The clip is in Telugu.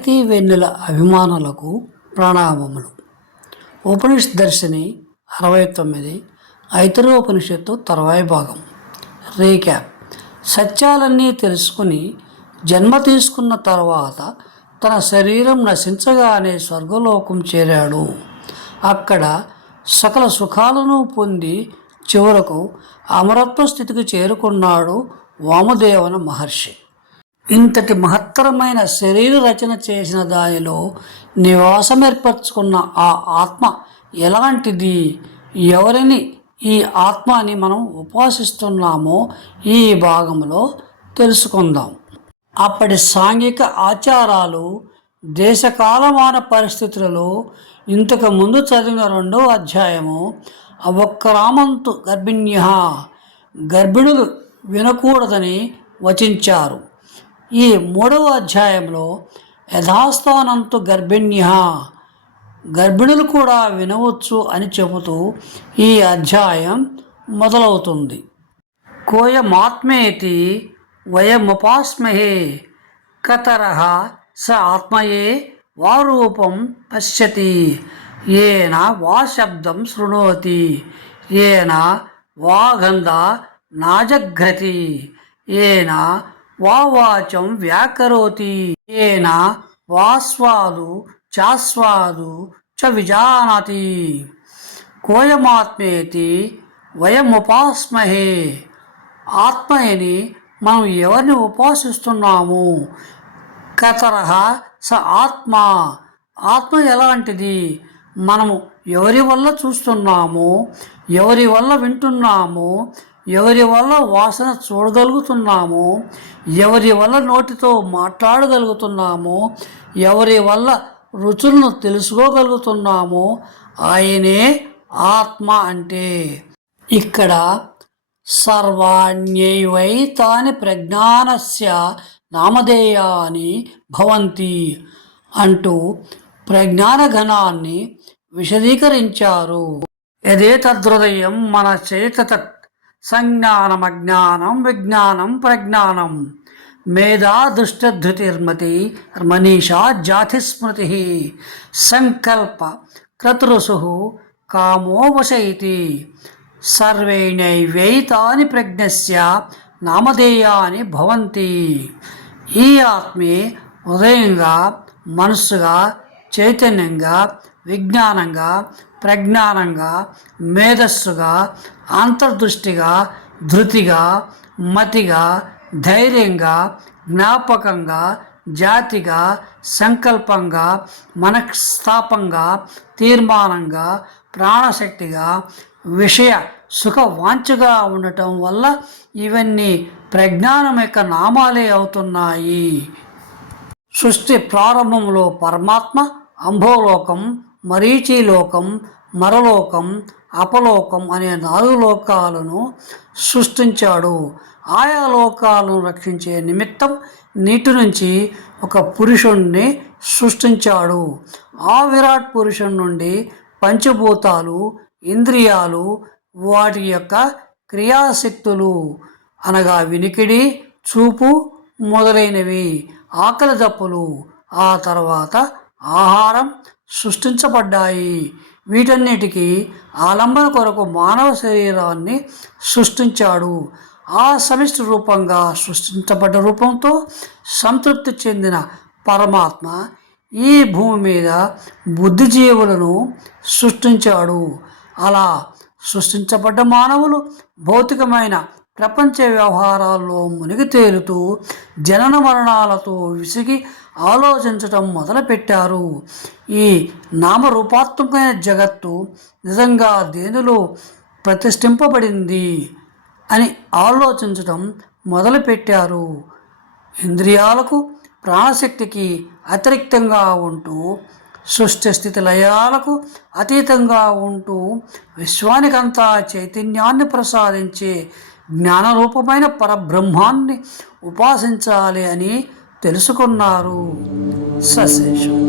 భారతీ వెన్నెల అభిమానులకు ప్రణామములు. ఉపనిషత్ దర్శిని అరవై తొమ్మిది ఐతరోపనిషత్తు తర్వాయి భాగం. రీక్యాప్. సత్యాలన్నీ తెలుసుకుని జన్మ తీసుకున్న తర్వాత తన శరీరం నశించగానే స్వర్గలోకం చేరాడు. అక్కడ సకల సుఖాలను పొంది చివరకు అమరత్వ స్థితికి చేరుకున్నాడు వామదేవన మహర్షి. ఇంతటి మహత్తరమైన శరీర రచన చేసిన దానిలో నివాసం ఏర్పరచుకున్న ఆ ఆత్మ ఎలాంటిది? ఎవరిని ఈ ఆత్మ అని మనం ఉపాసిస్తున్నామో ఈ భాగంలో తెలుసుకుందాం. అప్పటి సాంఘిక ఆచారాలు దేశకాలమాన పరిస్థితులలో ఇంతకు ముందు చదివిన రెండో అధ్యాయము అవక్రామంతు గర్భిణ్య గర్భిణులు వినకూడదని వచించారు. ఈ మూడవ అధ్యాయంలో యథాస్థానంతు గర్భిణ్య గర్భిణులు కూడా వినవచ్చు అని చెబుతూ ఈ అధ్యాయం మొదలవుతుంది. కోయమాత్మేతి వయముపాస్మహే కతర స ఆత్మయే వారూపం పశ్యతి. ఏన వా శబ్దం శృణోతి. ఏన వా గంధ నాజఘ్రతి. ఏన వావాచం వ్యాకరోతి ఏన వాస్వాదు చాస్వాదు చ విజానాతి కోయమాత్మేతి వయముపాస్మహే. ఆత్మయని మనం ఎవరిని ఉపాసిస్తున్నాము? కతరహ స ఆత్మ. ఆత్మ ఎలాంటిది? మనము ఎవరి వల్ల చూస్తున్నాము? ఎవరి వల్ల వింటున్నాము? ఎవరి వల్ల వాసన చూడగలుగుతున్నాము ఎవరి వల్ల నోటితో మాట్లాడగలుగుతున్నామో ఎవరి వల్ల రుచులను తెలుసుకోగలుగుతున్నామో ఆయనే ఆత్మ అంటే. ఇక్కడ సర్వాణ్యైవైతాని ప్రజ్ఞానస్య నామధేయాని భవంతి అంటూ ప్రజ్ఞానఘనాన్ని విశదీకరించారు. యదే తదృదయం మన చేతతత్ సంజ్ఞానమజ్ఞానం విజ్ఞానం ప్రజ్ఞానం. మేధా దుష్టధృతిర్మతి మనీషా జాతిస్మృతి సంకల్ప క్రతృసు కామో వశ ఇతి సర్వేణైవ్యైతాని ప్రజ్ఞస్య నామధేయాని భవంతి. ఈ ఆత్మే హృదయంగా మనస్సుగా చైతన్యంగా విజ్ఞానంగా ప్రజ్ఞానంగా మేధస్సుగా అంతర్దృష్టిగా ధృతిగా మతిగా ధైర్యంగా జ్ఞాపకంగా జాతిగా సంకల్పంగా మనస్తాపంగా తీర్మానంగా ప్రాణశక్తిగా విషయ సుఖ వాంఛగా ఉండటం వల్ల ఇవన్నీ ప్రజ్ఞానం యొక్క నామాలే అవుతున్నాయి. సృష్టి ప్రారంభంలో పరమాత్మ అంభోలోకం మరీచీలోకం మరలోకం అపలోకం అనే నాలుగు లోకాలను సృష్టించాడు. ఆయా లోకాలను రక్షించే నిమిత్తం నీటి నుంచి ఒక పురుషుణ్ణి సృష్టించాడు. ఆ విరాట్ పురుషుని నుండి పంచభూతాలు ఇంద్రియాలు వాటి యొక్క క్రియాశక్తులు అనగా వినికిడి చూపు మొదలైనవి ఆకలి దప్పులు ఆ తర్వాత ఆహారం సృష్టించబడ్డాయి. వీటన్నిటికీ ఆలంబన కొరకు మానవ శరీరాన్ని సృష్టించాడు. ఆ సమిష్టి రూపంగా సృష్టించబడ్డ రూపంతో సంతృప్తి చెందిన పరమాత్మ ఈ భూమి మీద బుద్ధిజీవులను సృష్టించాడు. అలా సృష్టించబడ్డ మానవులు భౌతికమైన ప్రపంచ వ్యవహారాల్లో మునిగి తేలుతూ జనన మరణాలతో విసిగి ఆలోచించటం మొదలుపెట్టారు. ఈ నామరూపాత్మకమైన జగత్తు నిజంగా దేనిలో ప్రతిష్ఠింపబడింది అని ఆలోచించటం మొదలుపెట్టారు. ఇంద్రియాలకు ప్రాణశక్తికి అతిరిక్తంగా ఉంటూ సృష్టి స్థితి లయాలకు అతీతంగా ఉంటూ విశ్వానికంతా చైతన్యాన్ని ప్రసాదించే జ్ఞానరూపమైన పరబ్రహ్మాన్ని ఉపాసించాలి అని తెలుసుకున్నారు. సశేషం.